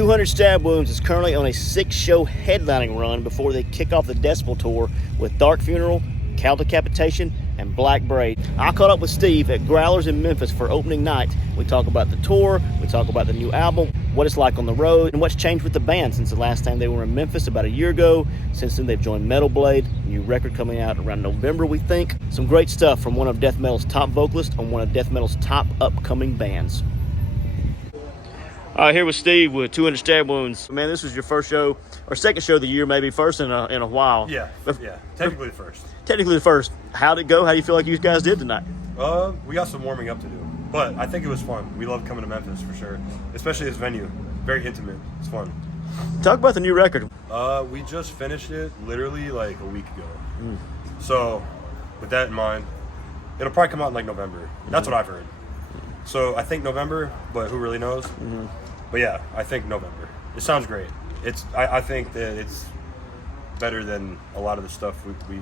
200 Stab Wounds is currently on a 6-show headlining run before they kick off the Decibel Tour with Dark Funeral, Decapitation, and Black Braid. I caught up with Steve at Growlers in Memphis for opening night. We talk about the tour, we talk about the new album, what it's like on the road, and what's changed with the band since the last time they were in Memphis about a year ago. Since then, they've joined Metal Blade, new record coming out around November, we think. Some great stuff from one of death metal's top vocalists on one of death metal's top upcoming bands. All right, here with Steve with 200 Stab Wounds. Man, this was your first show, or second show of the year, maybe first in a while. Yeah, technically the first. Technically the first. How'd it go? How do you feel like you guys did tonight? We got some warming up to do, but I think it was fun. We love coming to Memphis for sure, especially this venue. Very intimate. It's fun. Talk about the new record. We just finished it literally like a week ago. So, with that in mind, it'll probably come out in like November. That's what I've heard. So I think November, but who really knows? But yeah, I think November. It sounds great. I think that it's better than a lot of the stuff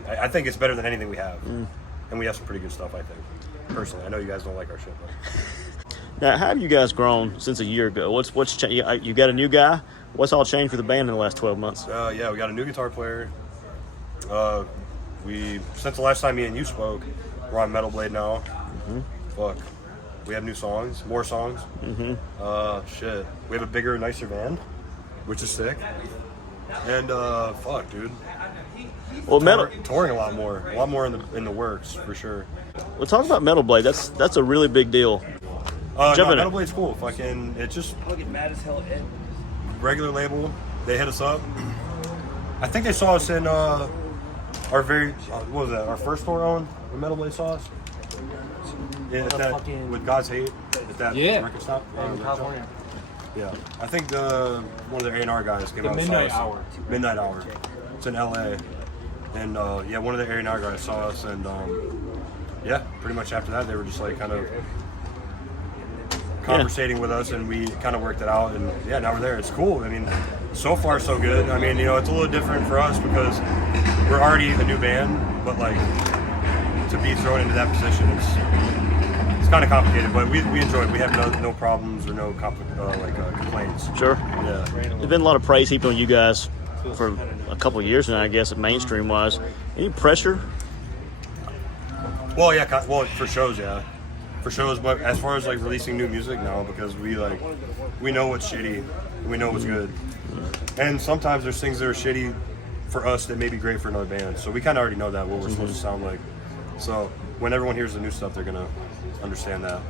I think it's better than anything we have. And we have some pretty good stuff, I think. Personally, I know you guys don't like our shit, but. Now, how have you guys grown since a year ago? What's changed? You got a new guy? What's all changed for the band in the last 12 months? Yeah, we got a new guitar player. Since the last time me and you spoke, we're on Metal Blade now. Fuck. We have new songs, more songs. Shit. We have a bigger, nicer van, which is sick. And fuck, dude. Well, touring a lot more in the works for sure. Well, talk about Metal Blade. That's a really big deal. Metal Blade's cool. Fucking, it's just fucking mad as hell. Regular label. They hit us up. I think they saw us in our what was that? Our first tour on when Metal Blade saw us. Yeah, with God's Hate at that record stop in California. Yeah, I think one of the A&R guys came out and saw us. Midnight Hour. It's in LA, and one of the A&R guys saw us, and pretty much after that they were just like kind of conversating with us, and we kind of worked it out, and now we're there. It's cool. I mean, so far so good. I mean, it's a little different for us because we're already a new band, but like to be thrown into that position, it's kind of complicated, but we enjoy it. We have no problems or no complaints. Sure. Yeah. There's been a lot of praise heaped on you guys for a couple of years now, I guess, mainstream-wise. Any pressure? Well, yeah. Well, for shows, yeah. For shows, but as far as like releasing new music, no, because we know what's shitty, we know what's good, and sometimes there's things that are shitty for us that may be great for another band. So we kind of already know that what we're supposed to sound like. So when everyone hears the new stuff, they're gonna understand that.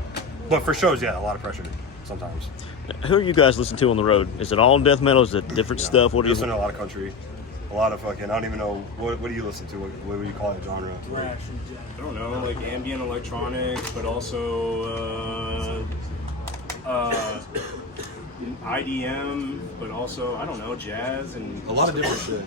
But for shows, yeah, a lot of pressure sometimes. Who are you guys listening to on the road? Is it all death metal? Is it different stuff? What do you listen to? A lot of country, a lot of fucking. I don't even know what do you listen to? What do you call it, genre? I don't know, like ambient electronic, but also IDM, but also I don't know, jazz and a lot of different shit.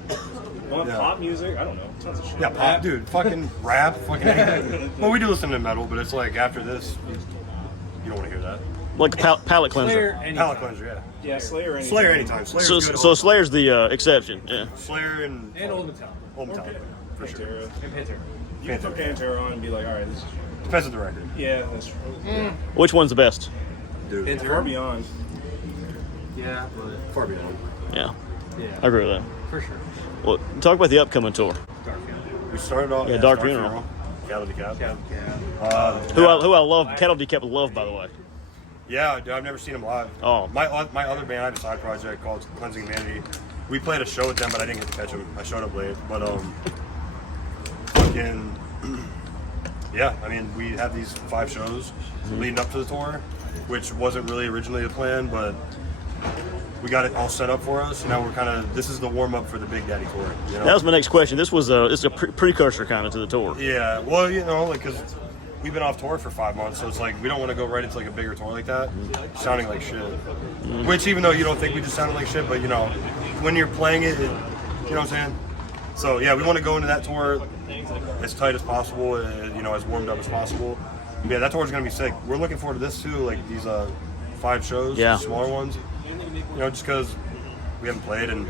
Pop music, I don't know, tons of shit. Yeah, pop, dude, fucking rap, fucking anything. Well, we do listen to metal, but it's like after this, you don't want to hear that. Like palate cleanser. Palate cleanser, yeah. Yeah, Slayer anytime. Slayer anytime. Slayer's good. So Slayer's the exception, yeah. Slayer and Old Metallica. Old Metallica, for sure. And Pantera. You can put Pantera on and be like, all right, this is true. Depends on the record. Yeah, that's true. Which one's the best? Dude. Far Beyond. Yeah, Far Beyond. Yeah. I agree with that. for sure. Well, talk about the upcoming tour. Dark Funeral. We started off Dark Funeral. Cattle Decap. Who I love. Cattle Decap love, by the way. Yeah, dude, I've never seen them live. Oh. My other band, I have a side project called Cleansing Humanity. We played a show with them, but I didn't get to catch them. I showed up late. But, fucking, yeah, I mean, we had these 5 shows leading up to the tour, which wasn't really originally the plan, but we got it all set up for us. Now we're kind of, this is the warm-up for the Big Daddy tour. You know? That was my next question. This was it's a precursor kind of to the tour. Yeah, well, you know, like, because we've been off tour for 5 months, so it's like we don't want to go right into like a bigger tour like that, sounding like shit. Which, even though you don't think we just sounded like shit, but you know, when you're playing it, you know what I'm saying? So yeah, we want to go into that tour as tight as possible, you know, as warmed up as possible. But yeah, that tour's gonna be sick. We're looking forward to this too, like these 5 shows, smaller ones. You know, just because we haven't played and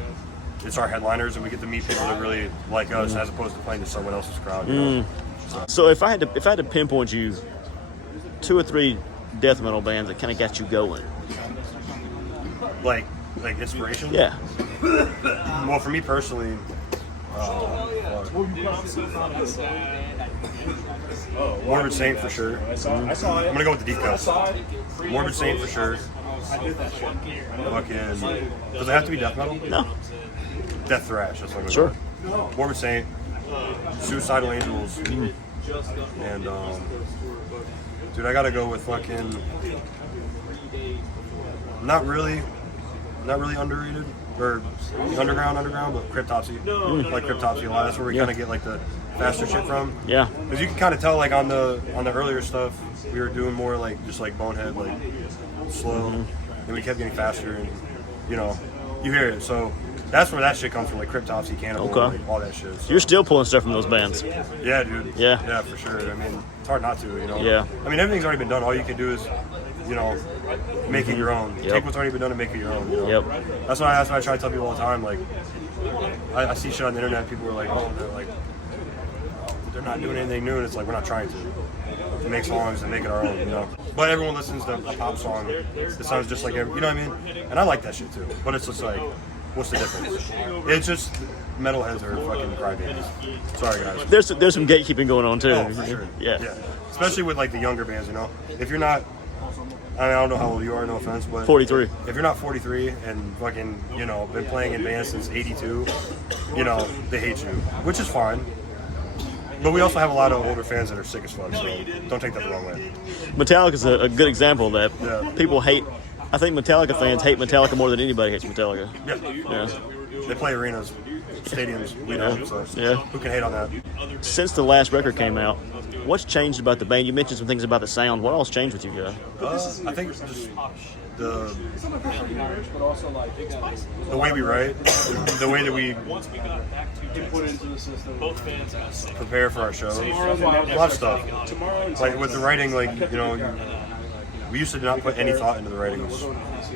it's our headliners, and we get to meet people that really like us, as opposed to playing to someone else's crowd. You know? So if I had to pinpoint you 2 or 3 death metal bands that kind of got you going, like like inspiration. Yeah. Well, for me personally, Morbid Saint for sure. I'm gonna go with the deep cuts. Morbid Saint for sure. Fucking, does it have to be death metal? No. Death thrash. That's what I'm gonna Sure. go. Morbid Saint, Suicidal Angels, and dude, I gotta go with fucking. Not really underrated or underground, but Cryptopsy. Like Cryptopsy a lot. That's where we kind of get like the faster shit from. Yeah. Because you can kind of tell like on the earlier stuff, we were doing more like just like bonehead, like slow, and we kept getting faster, and you know, you hear it. So that's where that shit comes from, like Cryptopsy, Cannibal, Okay. like, all that shit. So, You're still pulling stuff from those bands. yeah, dude. Yeah. For sure. I mean, it's hard not to, you know. Yeah. I mean, everything's already been done. All you can do is, you know, make it your own. Yep. Take what's already been done and make it your own. You know? Yep. That's why I try to tell people all the time. Like, I see shit on the internet. People are like, they're not doing anything new, and it's like we're not trying to make songs and make it our own, you know. But everyone listens to a pop song. It sounds just like you know what I mean. And I like that shit too. But it's just like, what's the difference? It's just metalheads are fucking crybabies. Sorry guys. There's some gatekeeping going on too. Oh, for sure. Yeah. Especially with like the younger bands, you know. If you're not, I don't know how old you are, no offense, but 43. If you're not 43 and fucking, you know, been playing in bands since '82, you know, they hate you, which is fine. But we also have a lot of older fans that are sick as fuck, so don't take that the wrong way. Metallica's a good example of that. Yeah. People hate. I think Metallica fans hate Metallica more than anybody hates Metallica. Yeah. They play arenas, stadiums, you know, so Yeah. who can hate on that? Since the last record came out, what's changed about the band? You mentioned some things about the sound. What else changed with you guys? I think just the way we write, the way that we prepare for our show, a lot of stuff. Like with the writing, like, you know, we used to not put any thought into the writing.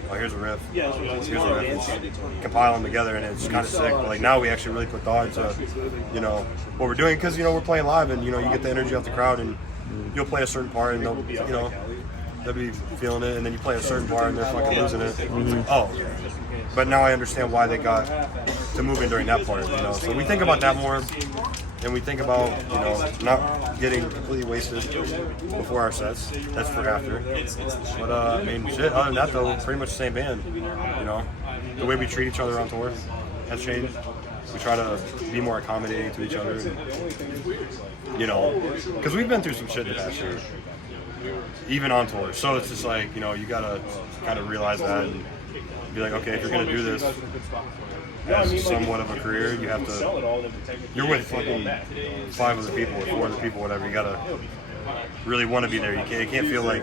Oh, here's a riff. Compile them together, and it's kind of sick. But like now, we actually really put thought into, you know, what we're doing, because you know we're playing live, and you know you get the energy off the crowd, and you'll play a certain part, and they'll, you know, they'll be feeling it, and then you play a certain part, and they're fucking losing it. Oh, but now I understand why they got to move in during that part. You know, so we think about that more. And we think about, you know, not getting completely wasted before our sets. That's for after. But, I mean, shit, other than that, though, we're pretty much the same band. You know, the way we treat each other on tour has changed. We try to be more accommodating to each other. And, you know, because we've been through some shit the past year, even on tour. So it's just like, you know, you got to kind of realize that and be like, okay, if you're going to do this as somewhat of a career, you have to, you're with fucking 5 other people or 4 other people, whatever. You gotta really want to be there. You can't feel like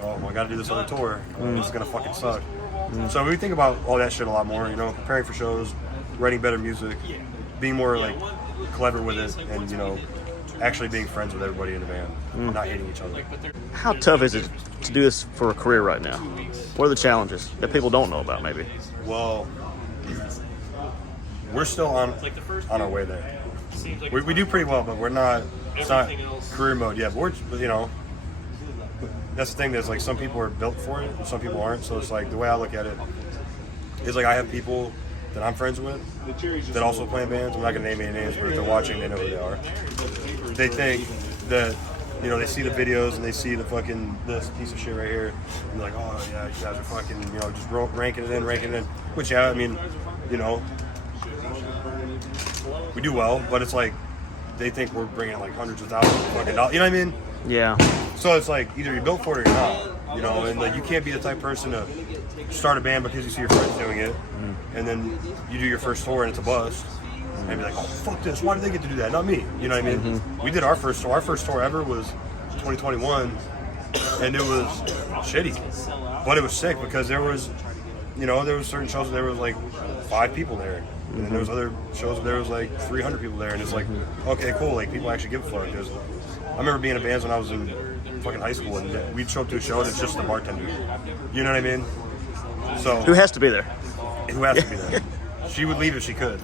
oh, well, I gotta do this other tour. It's gonna fucking suck. So we think about all that shit a lot more, you know, preparing for shows, writing better music, being more like clever with it, and you know, actually being friends with everybody in the band, not hating each other. How tough is it to do this for a career right now? What are the challenges that people don't know about, maybe? Well, we're still on our way there. We do pretty well, but we're not. It's not career mode yet. But we're, you know, that's the thing. There's like some people are built for it, and some people aren't. So it's like the way I look at it is like I have people that I'm friends with that also play in bands. I'm not gonna name any names, but if they're watching, they know who they are. They think that, you know, they see the videos and they see the fucking this piece of shit right here, and they're like, oh yeah, you guys are fucking, you know, just ranking it in. Which yeah, I mean, you know, we do well, but it's like they think we're bringing like hundreds of thousands of fucking dollars. You know what I mean? Yeah. So it's like either you're built for it or you're not. You know, and like you can't be the type of person to start a band because you see your friends doing it, and then you do your first tour and it's a bust, and be like, oh fuck this, why did they get to do that? Not me. You know what I mean? We did our first tour. Our first tour ever was 2021, and it was shitty, but it was sick because there was, you know, there was certain shows where there was like 5 people there. And then there was other shows where there was like 300 people there, and it's like, okay, cool, like people actually give a fuck. Because I remember being in bands when I was in fucking high school, and we'd show up to a show and it's just the bartender. You know what I mean? So Who has to be there? who has to be there? She would leave if she could.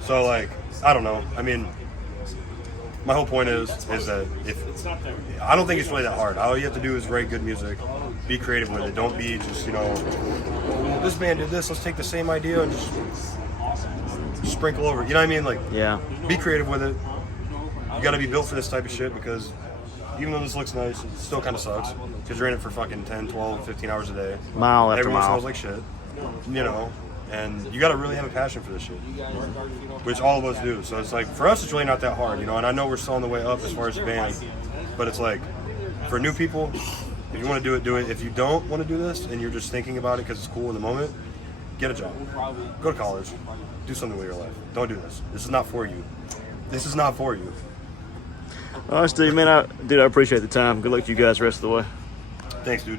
So like, I don't know. I mean, my whole point is that if I don't think it's really that hard. All you have to do is write good music, be creative with it. Don't be just, you know, well, this band did this, let's take the same idea and just sprinkle over it. You know what I mean? Like, Yeah. be creative with it. You got to be built for this type of shit, because even though this looks nice, it still kind of sucks because you're in it for fucking 10, 12, 15 hours a day. Mile after Everyone mile. smells like shit, you know, and you got to really have a passion for this shit, which all of us do. So it's like, for us, it's really not that hard, you know, and I know we're still on the way up as far as the band, but it's like, for new people, if you want to do it, do it. If you don't want to do this and you're just thinking about it because it's cool in the moment, get a job. Go to college. Do something with your life. Don't do this. This is not for you. This is not for you. All right, Steve, man, I appreciate the time. Good luck to you guys the rest of the way. Thanks, dude.